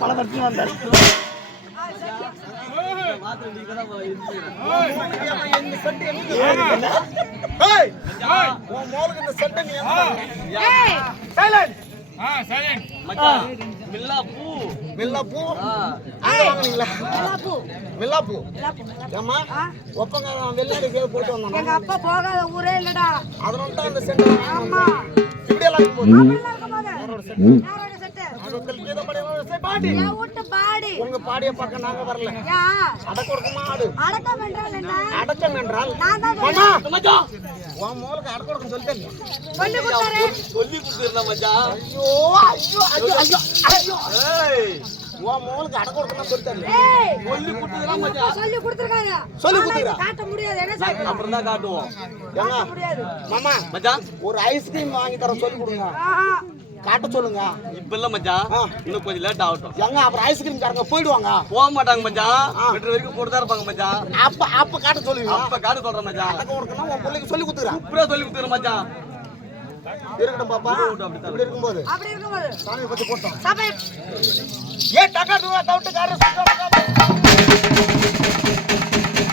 பல வருஷம் வந்தார் போயிட்டு வந்தோம். எங்க அப்பா போகாத ஊரே இல்லடா. அதனால அந்த சென்டர் இப்படி உங்க பாடிய பார்க்க நாங்க வரல. அடக்கம் என்றால் என்ன? அடக்கம் என்றால் உன் மோளுக்கு அடக்கம் சொல்லிட்டேன். சொல்லி கொடுத்துருந்தேன் மச்சான். ஐயோ ஐயோ ஐயோ ஐயோ ஐயோ உன் மோளுக்கு அடக்கம் சொல்லிட்டேன். சொல்லி கொடுத்துருக்காங்க மச்சான். சொல்லி கொடுத்துருக்காங்க. சொல்லி கொடுத்துருக்காங்க. காட்ட முடியாது. என்ன சார்? அப்புறம் தான் காட்டுவோம். காட்ட முடியாது. மாமா மச்சான் ஒரு ஐஸ்கிரீம் வாங்கி தர சொல்லி கொடுங்க. காட்ட சொல்லுங்க. இப்ப இல்ல மச்சான், இன்னும் கொஞ்சம் லேட் ஆகட்டும். எங்க அப்புறம் ஐஸ்கிரீம் காரங்க போயிடுவாங்க. போக மாட்டாங்க மச்சான், மீட்டர் வரைக்கும் போட்டு தான் இருப்பாங்க மச்சான். அப்ப காட்ட சொல்லுங்க. அப்ப காட்ட சொல்றேன் மச்சான். உனக்கு உன் பிள்ளைக்கு சொல்லி கொடுத்துறேன். சூப்பரா சொல்லி கொடுத்துறேன் மச்சான். இருக்கட்டும் பாப்பா. அப்படி இருக்கும்போது சாமி பத்தி போட்டோம். ஏ டக்கா டூ டவுட் கார